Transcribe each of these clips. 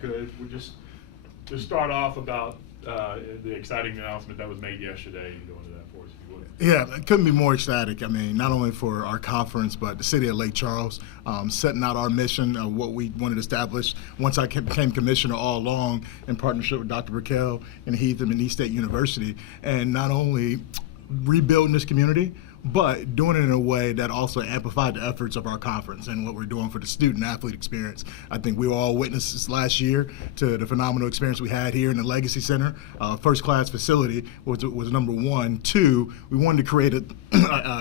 could. We just to start off about the exciting announcement that was made yesterday, and go into that for us, if you would. Yeah, it couldn't be more ecstatic. I mean, not only for our conference, but the city of Lake Charles, setting out our mission of what we wanted to establish once I became commissioner all along in partnership with Dr. Burckel and Heath and McNeese State University, and not only rebuilding this community, but doing it in a way that also amplified the efforts of our conference and what we're doing for the student-athlete experience. I think we were all witnesses last year to the phenomenal experience we had here in the Legacy Center. First-class facility was number one. Two, we wanted to create a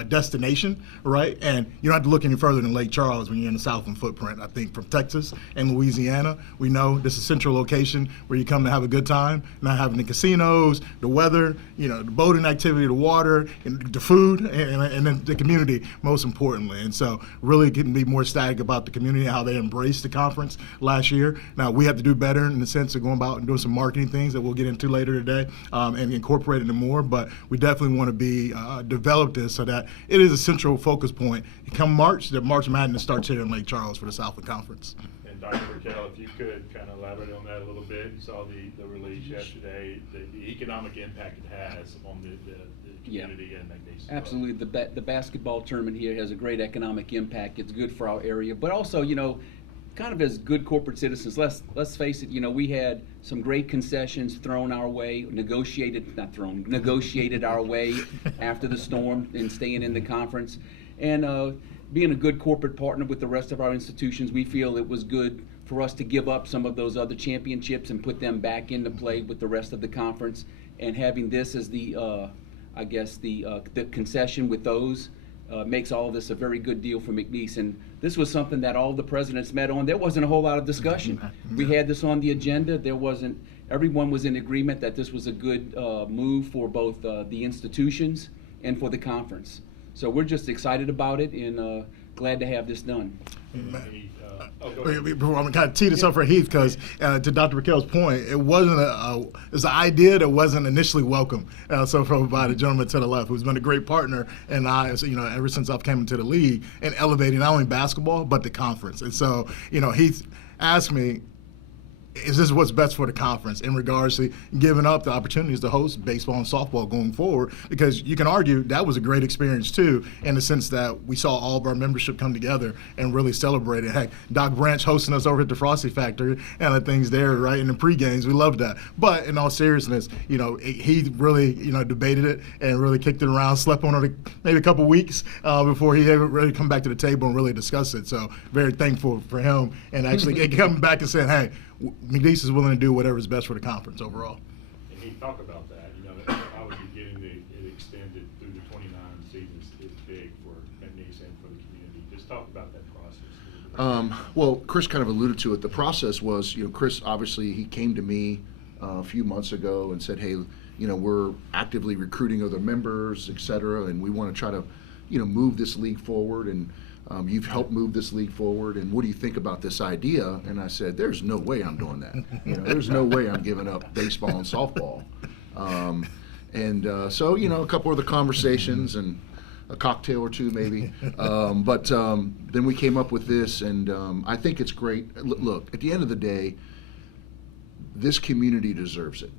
destination, right? And you don't have to look any further than Lake Charles when you're in the Southland footprint. I think from Texas and Louisiana, we know this is a central location where you come to have a good time, not having the casinos, the weather, the boating activity, the water, and the food, and then the community, most importantly. And so really couldn't be more ecstatic about the community, how they embraced the conference last year. Now, we have to do better in the sense of going about and doing some marketing things that we'll get into later today and incorporating them more. But we definitely want to be develop this so that it is a central focus point. Come March, the March Madness starts here in Lake Charles for the Southland Conference. And Dr. Burckel, if you could kind of elaborate on that a little bit. You saw the release yesterday, the economic impact it has on the community and McNeese. Absolutely. The basketball tournament here has a great economic impact. It's good for our area, but also, kind of as good corporate citizens, let's face it, we had some great concessions thrown our way, negotiated our way after the storm and staying in the conference. And being a good corporate partner with the rest of our institutions, we feel it was good for us to give up some of those other championships and put them back into play with the rest of the conference. And having this as the concession with those makes all of this a very good deal for McNeese. And this was something that all the presidents met on. There wasn't a whole lot of discussion. We had this on the agenda. Everyone was in agreement that this was a good move for both the institutions and for the conference. So we're just excited about it and glad to have this done. Before I'm kind of tee this up for Heath, because to Dr. Burckel's point, it wasn't it's an idea that wasn't initially welcome. So from by the gentleman to the left, who's been a great partner, and ever since I've came into the league and elevating not only basketball but the conference. And so Heath asked me, is this what's best for the conference in regards to giving up the opportunities to host baseball and softball going forward? Because you can argue that was a great experience too, in the sense that we saw all of our membership come together and really celebrate it. Heck, Doc Branch hosting us over at the Frosty Factory and the things there, right, in the pre-games. We loved that. But in all seriousness, he really, debated it and really kicked it around, slept on it maybe a couple weeks before he ever really come back to the table and really discuss it. So very thankful for him and actually coming back and saying, hey, McNeese is willing to do whatever is best for the conference overall. And he talked about that. Obviously getting it extended through the 29 seasons is big for McNeese and for the community. Just talk about that process. Well, Chris kind of alluded to it. The process was, Chris, obviously, he came to me a few months ago and said, hey, we're actively recruiting other members, et cetera, and we want to try to, move this league forward. And you've helped move this league forward, and what do you think about this idea? And I said, there's no way I'm doing that. There's no way I'm giving up baseball and softball. So, a couple of the conversations and a cocktail or two maybe. But then we came up with this, and I think it's great. Look, at the end of the day, this community deserves it.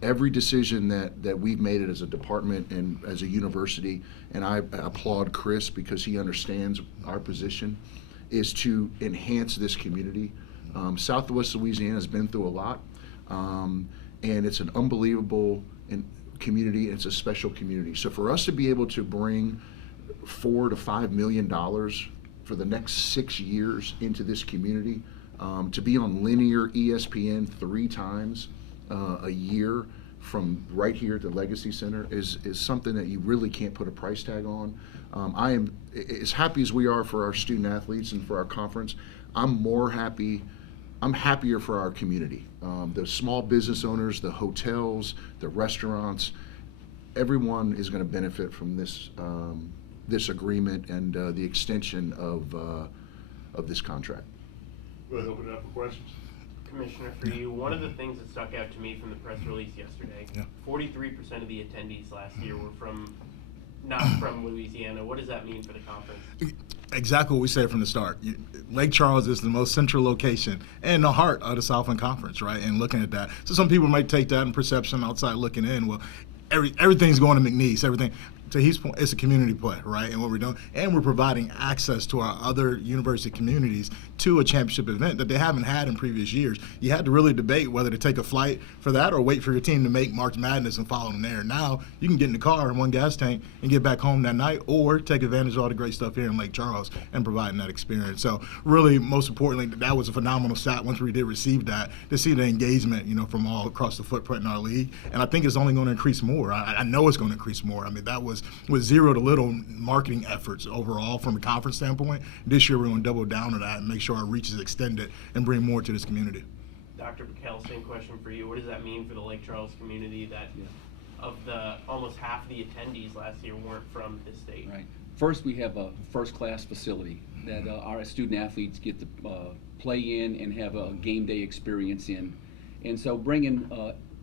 Every decision that we've made it as a department and as a university, and I applaud Chris because he understands our position, is to enhance this community. Southwest Louisiana has been through a lot, and it's an unbelievable community. It's a special community. So for us to be able to bring $4 to $5 million for the next 6 years into this community, to be on linear ESPN 3 times a year from right here at the Legacy Center is something that you really can't put a price tag on. I am as happy as we are for our student athletes and for our conference. I'm happier for our community. The small business owners, the hotels, the restaurants, everyone is going to benefit from this agreement and the extension of this contract. We'll open it up for questions. Commissioner, for you, one of the things that stuck out to me from the press release yesterday, 43% of the attendees last year were not from Louisiana. What does that mean for the conference? Exactly what we said from the start. Lake Charles is the most central location and the heart of the Southland Conference, right? And looking at that, so some people might take that in perception outside looking in. Well, everything's going to McNeese. Everything. To Heath's point, it's a community play, right? And what we're doing, and we're providing access to our other university communities to a championship event that they haven't had in previous years. You had to really debate whether to take a flight for that or wait for your team to make March Madness and follow them there. Now you can get in the car in one gas tank and get back home that night, or take advantage of all the great stuff here in Lake Charles and providing that experience. So really, most importantly, that was a phenomenal stat once we did receive that, to see the engagement, from all across the footprint in our league. And I think it's only going to increase more. I know it's going to increase more. I mean, that was with zero to little marketing efforts overall from a conference standpoint. This year we're going to double down on that and make sure our reach is extended and bring more to this community. Dr. Burckel, same question for you. What does that mean for the Lake Charles community that of the almost half the attendees last year weren't from this state? Right. First, we have a first-class facility that our student athletes get to play in and have a game day experience in. And so bringing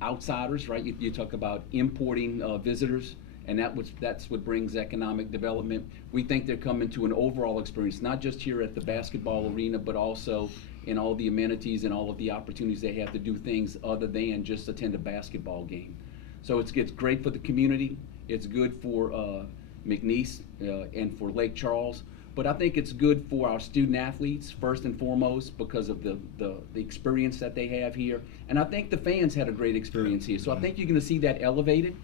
outsiders, right? You talk about importing visitors, and that's what brings economic development. We think they're coming to an overall experience, not just here at the basketball arena, but also in all the amenities and all of the opportunities they have to do things other than just attend a basketball game. So it's great for the community. It's good for McNeese and for Lake Charles. But I think it's good for our student athletes, first and foremost, because of the experience that they have here. And I think the fans had a great experience here. So I think you're going to see that elevated.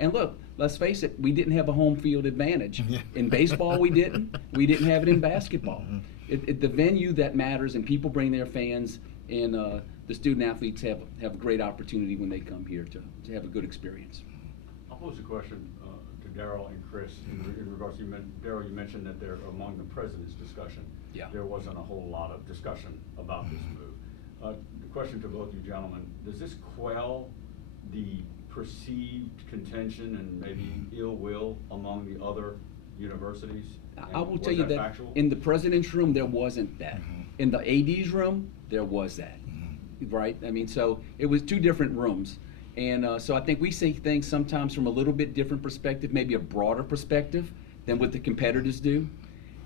And look, let's face it, we didn't have a home field advantage. In baseball, we didn't. We didn't have it in basketball. The venue that matters, and people bring their fans, and the student athletes have a great opportunity when they come here to have a good experience. I'll pose a question to Daryl and Chris in regards to Daryl, you mentioned that there, among the president's discussion, there wasn't a whole lot of discussion about this move. The question to both you gentlemen, does this quell the perceived contention and maybe ill will among the other universities? I will tell you that factual? In the president's room, there wasn't that. In the AD's room, there was that, right? I mean, so it was two different rooms. And so I think we see things sometimes from a little bit different perspective, maybe a broader perspective than what the competitors do.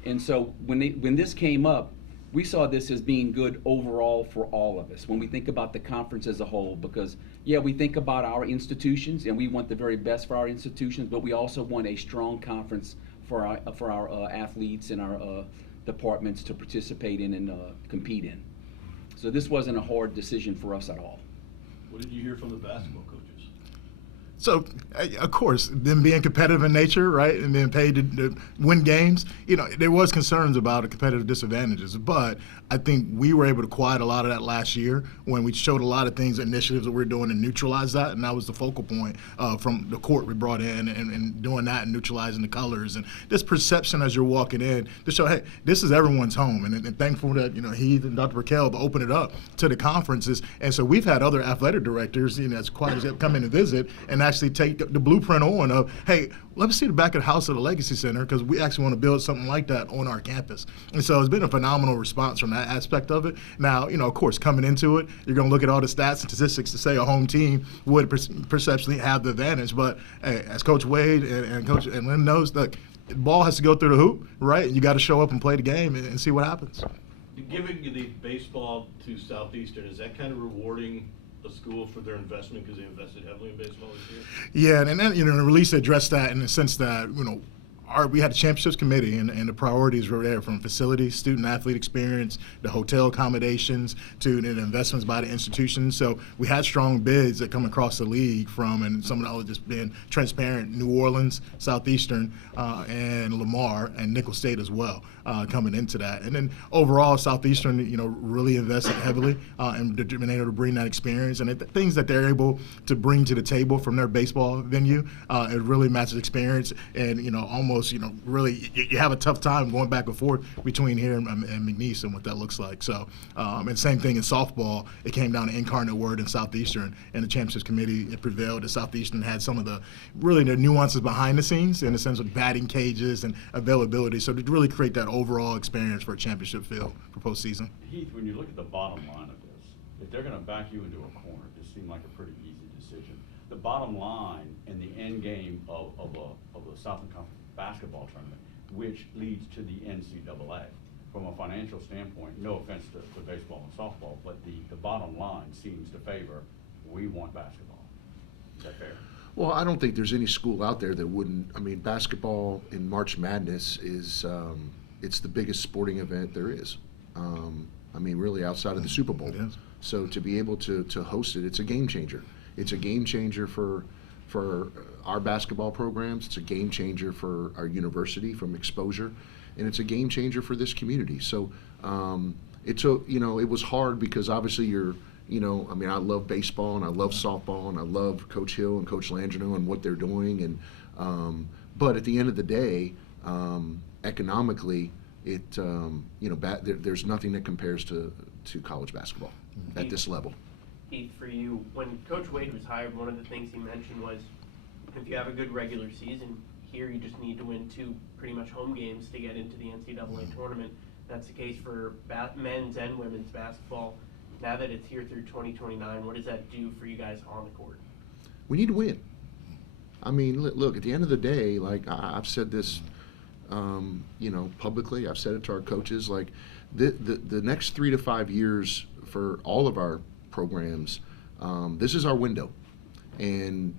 And so when this came up, we saw this as being good overall for all of us when we think about the conference as a whole, because we think about our institutions and we want the very best for our institutions, but we also want a strong conference for our athletes and our departments to participate in and compete in. So this wasn't a hard decision for us at all. What did you hear from the basketball coaches? So, of course, them being competitive in nature, right, and being paid to win games, there was concerns about the competitive disadvantages. But I think we were able to quiet a lot of that last year when we showed a lot of things, initiatives that we're doing to neutralize that, and that was the focal point from the court we brought in and doing that and neutralizing the colors and this perception as you're walking in to show, hey, this is everyone's home, and thankful that Heath and Dr. Burckel to open it up to the conferences. And so we've had other athletic directors, as quiet as they come in and visit and actually take the blueprint on of, hey, let me see the back of the house of the Legacy Center, because we actually want to build something like that on our campus. And so it's been a phenomenal response from that aspect of it. Now, of course, coming into it, you're going to look at all the stats and statistics to say a home team would perceptually have the advantage. But hey, as Coach Wade and Coach and Lynn knows, the ball has to go through the hoop, right? And you got to show up and play the game and see what happens. Giving the baseball to Southeastern, is that kind of rewarding a school for their investment because they invested heavily in baseball this year? Yeah, and then the release addressed that in the sense that we had a championships committee, and the priorities were there, from facilities, student athlete experience, the hotel accommodations, to the investments by the institutions. So we had strong bids that come across the league from, and some of that was just being transparent, New Orleans, Southeastern, and Lamar, and Nickel State as well, coming into that. And then overall, Southeastern, really invested heavily and been able to bring that experience and things that they're able to bring to the table from their baseball venue. It really matches experience, and almost really you have a tough time going back and forth between here and McNeese and what that looks like. So and same thing in softball, it came down to incarnate word in Southeastern, and the championships committee, it prevailed. The Southeastern had some of the nuances behind the scenes in the sense of batting cages and availability, so to really create that overall experience for a championship field for postseason. Heath, when you look at the bottom line of this, if they're going to back you into a corner, it just seemed like a pretty easy decision. The bottom line and the end game of a Southland Conference basketball tournament which leads to the NCAA. From a financial standpoint, no offense to baseball and softball, but the bottom line seems to favor, we want basketball. Is that fair? Well, I don't think there's any school out there that wouldn't. I mean, basketball in March Madness is it's the biggest sporting event there is. I mean, really outside of the Super Bowl. So to be able to host it, it's a game changer. It's a game changer for our basketball programs. It's a game changer for our university from exposure, and it's a game changer for this community. So it took, it was hard because obviously I mean, I love baseball and I love softball and I love Coach Hill and Coach Landrino and what they're doing, and but at the end of the day, economically, there's nothing that compares to college basketball at this level. Heath, for you, when Coach Wade was hired, one of the things he mentioned was if you have a good regular season, here you just need to win 2 pretty much home games to get into the NCAA tournament. That's the case for men's and women's basketball. Now that it's here through 2029, what does that do for you guys on the court? We need to win. I mean, look, at the end of the day, like I've said this, publicly, I've said it to our coaches, like the next 3 to 5 years for all of our programs, this is our window. And,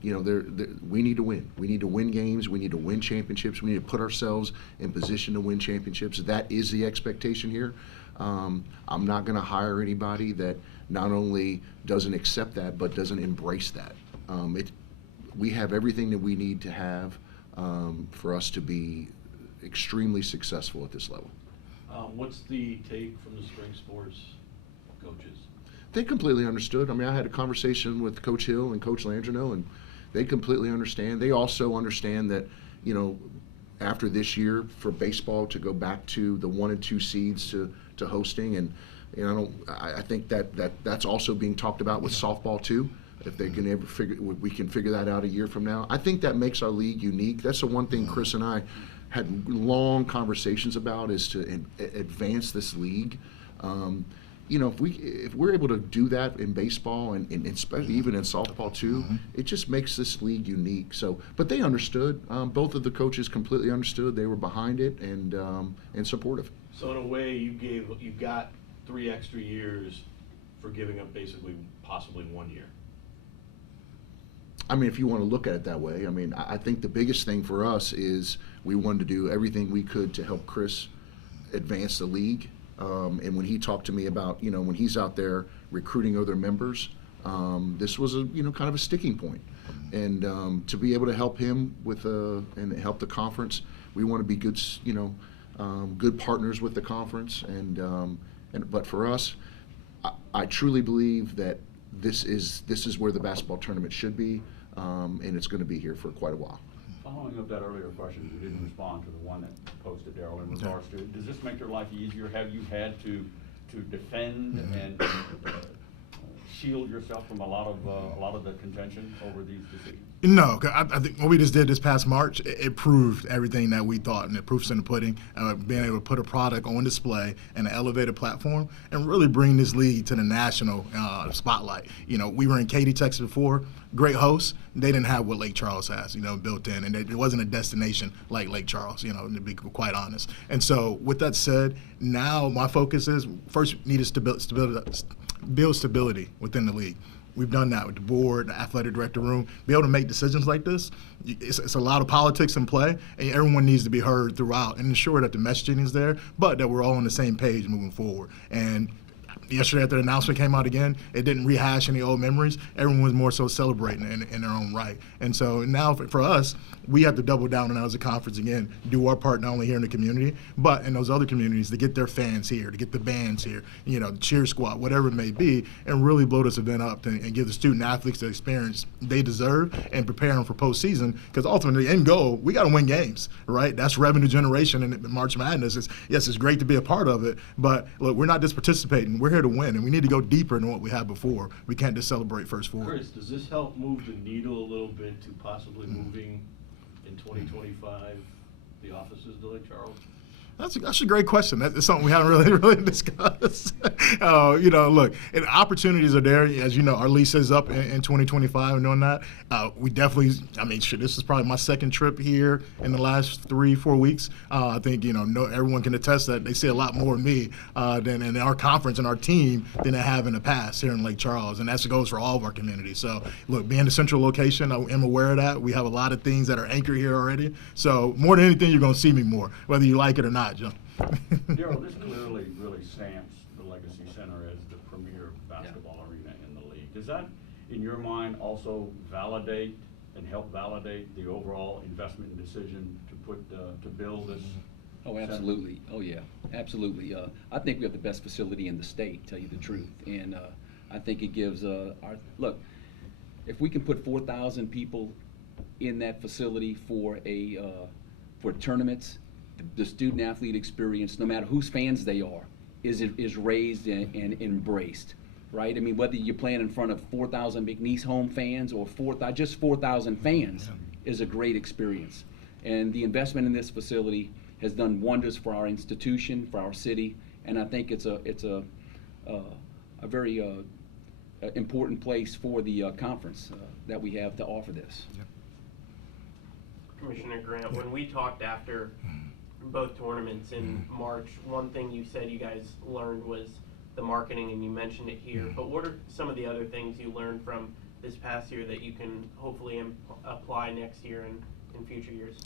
we need to win. We need to win games. We need to win championships. We need to put ourselves in position to win championships. That is the expectation here. I'm not going to hire anybody that not only doesn't accept that, but doesn't embrace that. We have everything that we need to have for us to be extremely successful at this level. What's the take from the spring sports coaches? They completely understood. I mean, I had a conversation with Coach Hill and Coach Landrino, and they completely understand. They also understand that, after this year for baseball to go back to the 1 and 2 seeds to hosting, and I think that's also being talked about with softball too. If they can ever we can figure that out a year from now. I think that makes our league unique. That's the one thing Chris and I had long conversations about, is to advance this league. If we're able to do that in baseball and especially even in softball too, it just makes this league unique. So, but they understood. Both of the coaches completely understood. They were behind it and supportive. So in a way, you got 3 extra years for giving up basically possibly 1 year. I mean, if you want to look at it that way, I mean, I think the biggest thing for us is we wanted to do everything we could to help Chris advance the league. And when he talked to me about, when he's out there recruiting other members, this was a, kind of a sticking point. And to be able to help him and help the conference, we want to be good, good partners with the conference. But for us, I truly believe that this is where the basketball tournament should be, and it's going to be here for quite a while. Following up that earlier question, you didn't respond to the one that posted, Daryl, in regards to, does this make your life easier? Have you had to defend and shield yourself from a lot of the contention over these decisions? No, 'cause I think what we just did this past March, it proved everything that we thought, and it proof's in the pudding. Being able to put a product on display and an elevated platform, and really bring this league to the national spotlight. We were in Katy, Texas before. Great hosts. They didn't have what Lake Charles has, built in, and it wasn't a destination like Lake Charles, to be quite honest. And so, with that said, now my focus is first need to build stability within the league. We've done that with the board, the athletic director room. Be able to make decisions like this, it's a lot of politics in play, and everyone needs to be heard throughout and ensure that the messaging is there, but that we're all on the same page moving forward. And yesterday, after the announcement came out again, it didn't rehash any old memories. Everyone was more so celebrating in their own right. And so now for us, we have to double down on that as a conference again, do our part not only here in the community, but in those other communities to get their fans here, to get the bands here, the cheer squad, whatever it may be, and really blow this event up and give the student athletes the experience they deserve and prepare them for postseason. Because ultimately, the end goal, we got to win games, right? That's revenue generation in March Madness. It's great to be a part of it, but look, we're not just participating. We're here to win, and we need to go deeper than what we had before. We can't just celebrate first four. Chris, does this help move the needle a little bit to possibly moving in 2025 the offices to Lake Charles? That's a great question. That's something we haven't really discussed. Look, and opportunities are there. As you know, our lease is up in 2025 and doing that. We definitely, this is probably my second trip here in the last 3-4 weeks. I think, everyone can attest that they see a lot more of me than in our conference and our team than they have in the past here in Lake Charles. And that goes for all of our communities. So, look, being the central location, I am aware of that. We have a lot of things that are anchored here already. So more than anything, you're going to see me more, whether you like it or not, Joe. Daryl, this clearly really stamps the Legacy Center as the premier basketball arena in the league. Does that, in your mind, also validate and help validate the overall investment decision to build this? Oh, absolutely. Oh, yeah, absolutely. I think we have the best facility in the state, to tell you the truth. And I think it gives look, if we can put 4,000 people in that facility for tournaments, the student athlete experience, no matter whose fans they are, is raised and embraced, right? I mean, whether you're playing in front of 4,000 McNeese home fans or just 4,000 fans is a great experience. And the investment in this facility has done wonders for our institution, for our city, and I think it's a very important place for the conference that we have to offer this. Yep. Commissioner Grant, when we talked after both tournaments in March, one thing you said you guys learned was the marketing, and you mentioned it here, but what are some of the other things you learned from this past year that you can hopefully apply next year and in future years?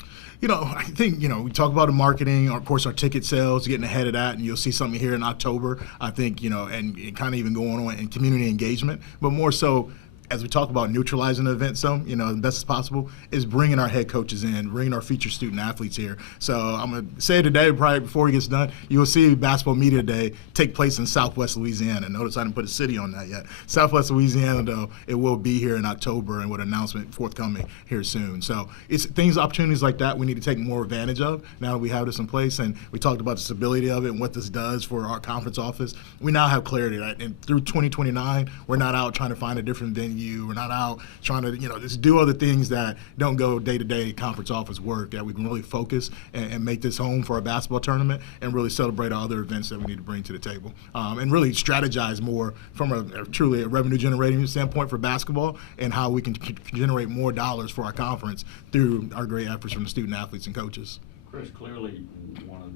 I think, we talk about the marketing, of course, our ticket sales, getting ahead of that, and you'll see something here in October, I think, and kind of even going on in community engagement, but more so, as we talk about neutralizing the event some, as best as possible, is bringing our head coaches in, bringing our featured student athletes here. So I'm going to say today, probably before it gets done, you will see Basketball Media Day take place in Southwest Louisiana. Notice I didn't put a city on that yet. Southwest Louisiana, though, it will be here in October and with an announcement forthcoming here soon. So it's opportunities like that we need to take more advantage of now that we have this in place. And we talked about the stability of it and what this does for our conference office. We now have clarity, right? And through 2029, we're not out trying to find a different venue. We're not out trying to, just do other things that don't go day-to-day conference office work, that we can really focus and make this home for our basketball tournament and really celebrate our other events that we need to bring to the table. And really strategize more from truly a revenue-generating standpoint for basketball and how we can generate more dollars for our conference through our great efforts from the student athletes and coaches. Chris, clearly one of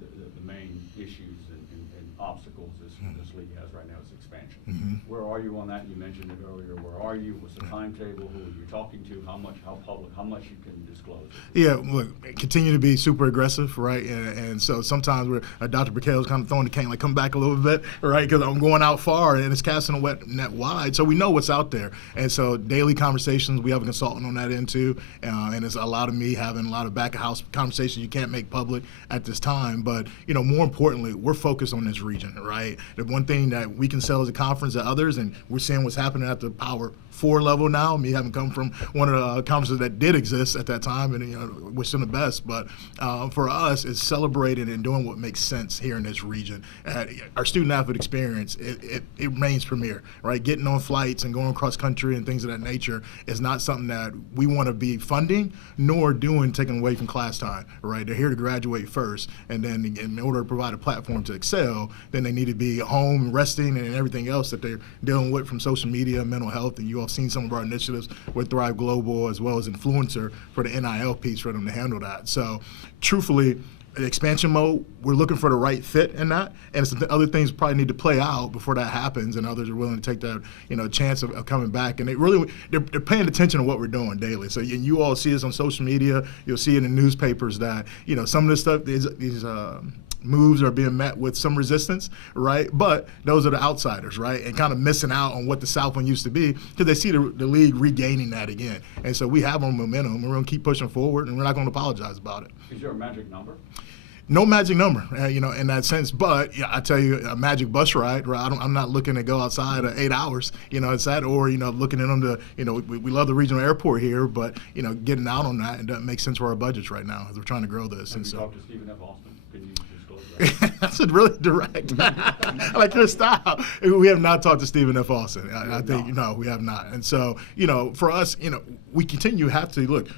the main issues and obstacles this league has right now is expansion. Where are you on that? You mentioned it earlier. Where are you? What's the timetable? Who are you talking to? How public? How much you can disclose? Yeah, look, continue to be super aggressive, right? And so sometimes Dr. Burckel is kind of throwing the cane, like, come back a little bit, right? Because I'm going out far and it's casting a wet net wide. So we know what's out there. And so daily conversations, we have a consultant on that end too. And it's a lot of me having a lot of back of house conversations you can't make public at this time. But, more importantly, we're focused on this region, right? The one thing that we can sell as a conference to others, and we're seeing what's happening at the Power 4 level now. Me having come from one of the conferences that did exist at that time, and wish them the best. But for us, it's celebrating and doing what makes sense here in this region. Our student athlete experience, it reigns premier, right? Getting on flights and going cross country and things of that nature is not something that we want to be funding nor taking away from class time, right? They're here to graduate first, and then in order to provide a platform to excel, then they need to be home resting and everything else that they're dealing with from social media, mental health, and you all have seen some of our initiatives with Thrive Global as well as Influencer for the NIL piece for them to handle that. So truthfully, the expansion mode, we're looking for the right fit in that, and some other things probably need to play out before that happens, and others are willing to take that chance of coming back, and they're paying attention to what we're doing daily. So you all see this on social media, you'll see it in newspapers that some of this stuff, these moves are being met with some resistance, right? But those are the outsiders, right? And kind of missing out on what the Southland used to be because they see the league regaining that again. And so we have our momentum, and we're going to keep pushing forward, and we're not going to apologize about it. Is there a magic number? No magic number, in that sense. But I tell you, a magic bus ride, right? I'm not looking to go outside of 8 hours, it's that, or, looking in on the, we love the regional airport here, but, getting out on that, it doesn't make sense for our budgets right now as we're trying to grow this. Have you talked to Stephen F. Austin? Can you disclose that? That's really direct. Like, Chris, stop. We have not talked to Stephen F. Austin. I think, no, we have not. And so, for us, we have to look.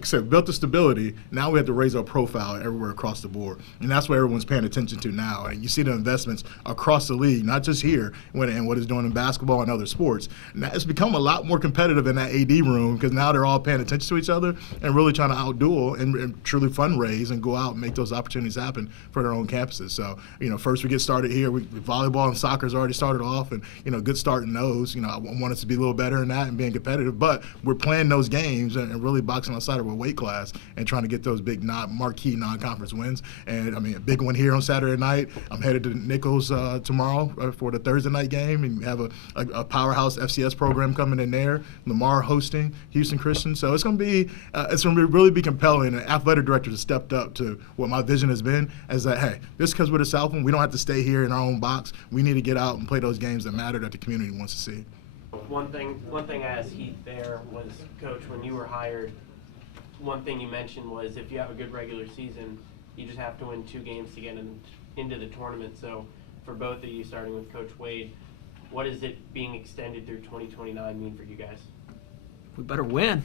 like I said, built the stability. Now we have to raise our profile everywhere across the board, and that's what everyone's paying attention to now. And you see the investments across the league, not just here, and what it's doing in basketball and other sports. Now it's become a lot more competitive in that AD room because now they're all paying attention to each other and really trying to outduel and truly fundraise and go out and make those opportunities happen for their own campuses. So, first we get started here. Volleyball and soccer's already started off, and good start in those. I want us to be a little better in that and being competitive, but we're playing those games and really boxing outside of our weight class and trying to get those big marquee non-conference wins. And a big one here on Saturday night. I'm headed to Nichols tomorrow for the Thursday night game, and we have a powerhouse FCS program coming in there. Lamar hosting Houston Christian, so it's going to really be compelling. And athletic directors have stepped up to what my vision has been, is that hey, just because we're the Southland, we don't have to stay here in our own box. We need to get out and play those games that matter, that the community wants to see. One thing I asked Heath there was, Coach, when you were hired, one thing you mentioned was if you have a good regular season, you just have to win 2 games to get into the tournament. So for both of you, starting with Coach Wade, what does it being extended through 2029 mean for you guys? We better win.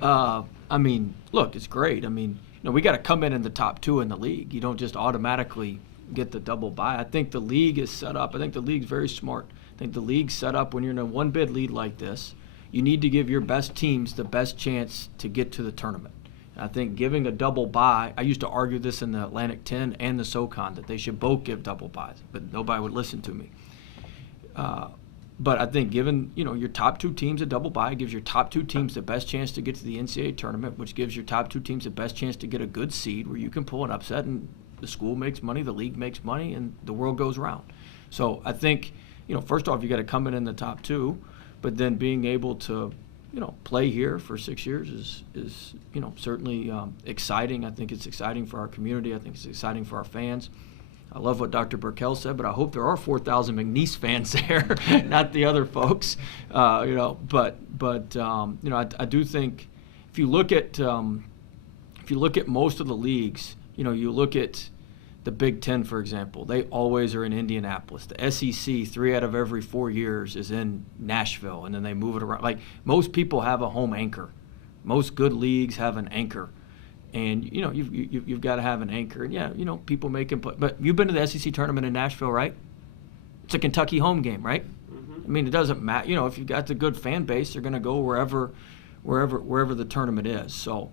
Look, it's great. We got to come in the top 2 in the league. You don't just automatically get the double bye. I think the league is set up. I think the league's very smart. I think the league's set up when you're in a 1-bid lead like this. You need to give your best teams the best chance to get to the tournament. And I think giving a double bye, I used to argue this in the Atlantic 10 and the SoCon, that they should both give double byes, but nobody would listen to me. But I think giving your top 2 teams a double bye gives your top 2 teams the best chance to get to the NCAA tournament, which gives your top 2 teams the best chance to get a good seed where you can pull an upset and the school makes money, the league makes money, and the world goes round. So I think, first off, you got to come in the top 2, but then being able to, play here for 6 years is certainly exciting. I think it's exciting for our community. I think it's exciting for our fans. I love what Dr. Burckel said, but I hope there are 4,000 McNeese fans there, not the other folks. I do think if you look at most of the leagues, you look at the Big Ten, for example, they always are in Indianapolis. The SEC, 3 out of every 4 years is in Nashville, and then they move it around. Like, most people have a home anchor. Most good leagues have an anchor. And, you've got to have an anchor. And, people make input. But you've been to the SEC tournament in Nashville, right? It's a Kentucky home game, right? Mm-hmm. It doesn't matter. If you've got the good fan base, they're going to go wherever the tournament is. So,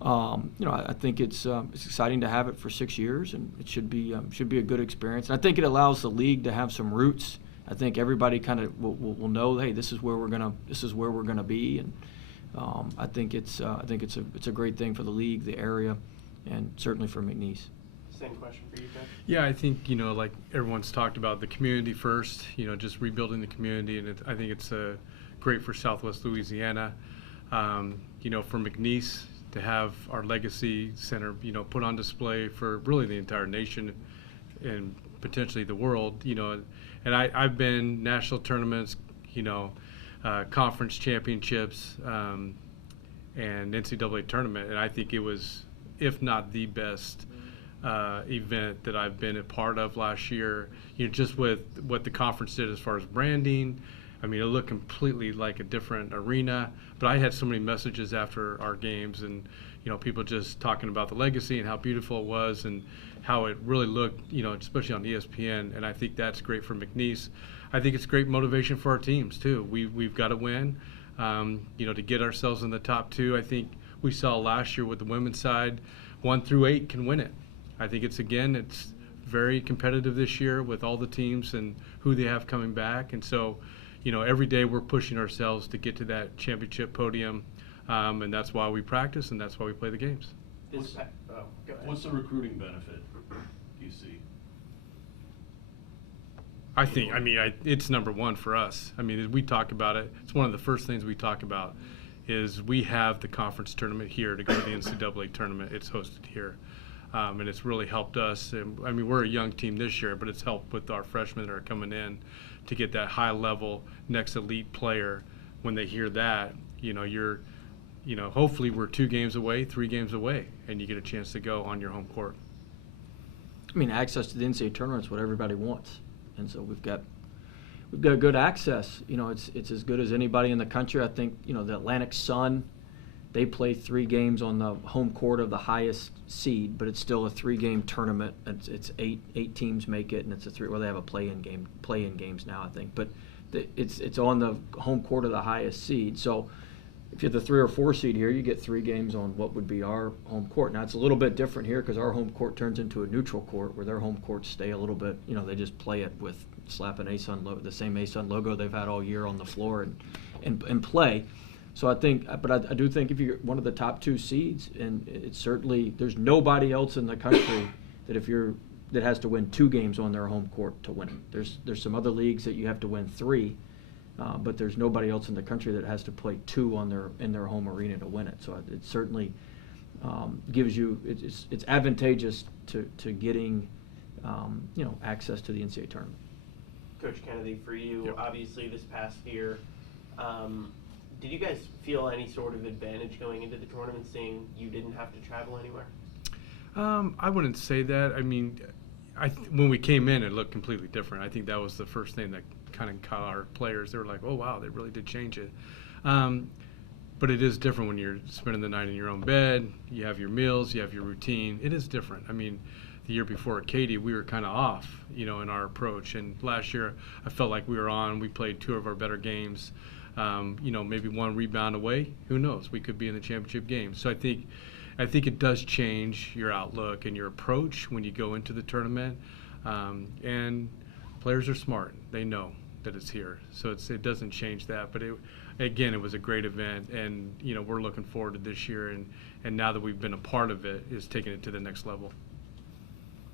I think it's exciting to have it for 6 years, and it should be a good experience. And I think it allows the league to have some roots. I think everybody kind of will know, hey, this is where we're gonna be, and I think it's a great thing for the league, the area, and certainly for McNeese. Same question for you, Ted. Yeah, I think, like everyone's talked about, the community first, just rebuilding the community, and I think it's great for Southwest Louisiana. For McNeese to have our Legacy Center, put on display for really the entire nation and potentially the world, and I've been national tournaments, conference championships, and NCAA tournament, and I think it was, if not the best event that I've been a part of last year. Just with what the conference did as far as branding. It looked completely like a different arena, but I had so many messages after our games, and people just talking about the legacy and how beautiful it was and how it really looked, especially on ESPN. And I think that's great for McNeese. I think it's great motivation for our teams too. We've got to win, to get ourselves in the top 2. I think we saw last year with the women's side, 1 through 8 can win it. I think it's very competitive this year with all the teams and who they have coming back, and so. Every day we're pushing ourselves to get to that championship podium, and that's why we practice and that's why we play the games. What's the recruiting benefit you see? I think, it's number 1 for us. We talk about it. It's one of the first things we talk about is we have the conference tournament here to go to the NCAA tournament. It's hosted here. And it's really helped us. And, we're a young team this year, but it's helped with our freshmen that are coming in to get that high level next elite player. When they hear that, hopefully we're 2 games away, 3 games away, and you get a chance to go on your home court. Access to the NCAA tournament is what everybody wants, and so we've got good access. It's as good as anybody in the country. I think the Atlantic Sun They play 3 games on the home court of the highest seed, but it's still a 3-game tournament. It's eight teams make it, and it's a 3. Well, they have a play-in games now, I think, but it's on the home court of the highest seed. So if you're the 3 or 4 seed here, you get 3 games on what would be our home court. Now it's a little bit different here because our home court turns into a neutral court, where their home courts stay a little bit. They just play it with slap an ASUN the same ASUN logo they've had all year on the floor and play. So I think, but I do think if you're one of the top 2 seeds, and it's certainly, there's nobody else in the country that has to win 2 games on their home court to win it. There's some other leagues that you have to win 3, but there's nobody else in the country that has to play 2 in their home arena to win it. So it certainly gives you, it's advantageous to getting access to the NCAA tournament. Coach Kennedy, for you, Yep. obviously this past year, did you guys feel any sort of advantage going into the tournament, seeing you didn't have to travel anywhere? I wouldn't say that. I mean, when we came in, it looked completely different. I think that was the first thing that kind of caught our players. They were like, oh, wow, they really did change it. But it is different when you're spending the night in your own bed. You have your meals, you have your routine. It is different. I mean, the year before at Katy, we were kind of off, in our approach. And last year, I felt like we were on. We played 2 of our better games. Maybe 1 rebound away. Who knows? We could be in the championship game. So I think it does change your outlook and your approach when you go into the tournament. And players are smart. They know that it's here. So it doesn't change that. But it was a great event, and we're looking forward to this year. And now that we've been a part of it, is taking it to the next level.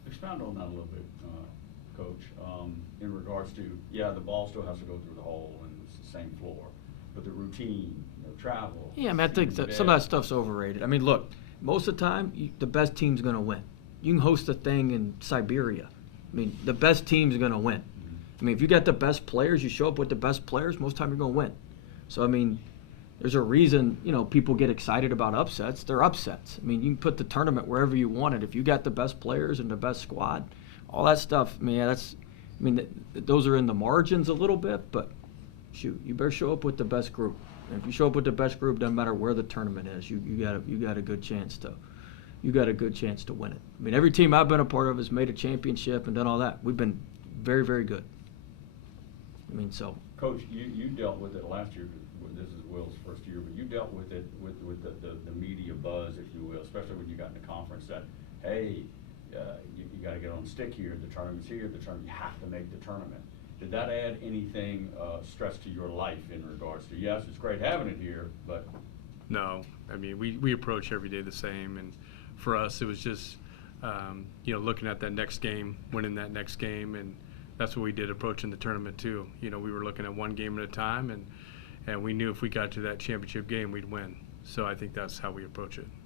Expound on that a little bit, Coach, in regards to, the ball still has to go through the hole and it's the same floor, but the routine, travel. Yeah, I mean, I think that some of that stuff's overrated. I mean, look, most of the time, the best team's going to win. You can host a thing in Siberia. I mean, the best team's going to win. I mean, if you got the best players, you show up with the best players, most of the time you're going to win. So, I mean, there's a reason, people get excited about upsets. They're upsets. I mean, you can put the tournament wherever you want it. If you got the best players and the best squad, all that stuff, those are in the margins a little bit, but shoot, you better show up with the best group. And if you show up with the best group, doesn't matter where the tournament is, you got a good chance to win it. I mean, every team I've been a part of has made a championship and done all that. We've been very, very good. I mean, so. Coach, you dealt with it last year. This is Will's first year, but you dealt with it with the media buzz, if you will, especially when you got in the conference that, hey, you got to get on the stick here. The tournament's here. The tournament, you have to make the tournament. Did that add anything stress to your life in regards to, yes, it's great having it here, but? No, I mean, we approach every day the same, and for us, it was just, looking at that next game, winning that next game, and that's what we did approaching the tournament too. We were looking at 1 game at a time, and we knew if we got to that championship game, we'd win. So I think that's how we approach it.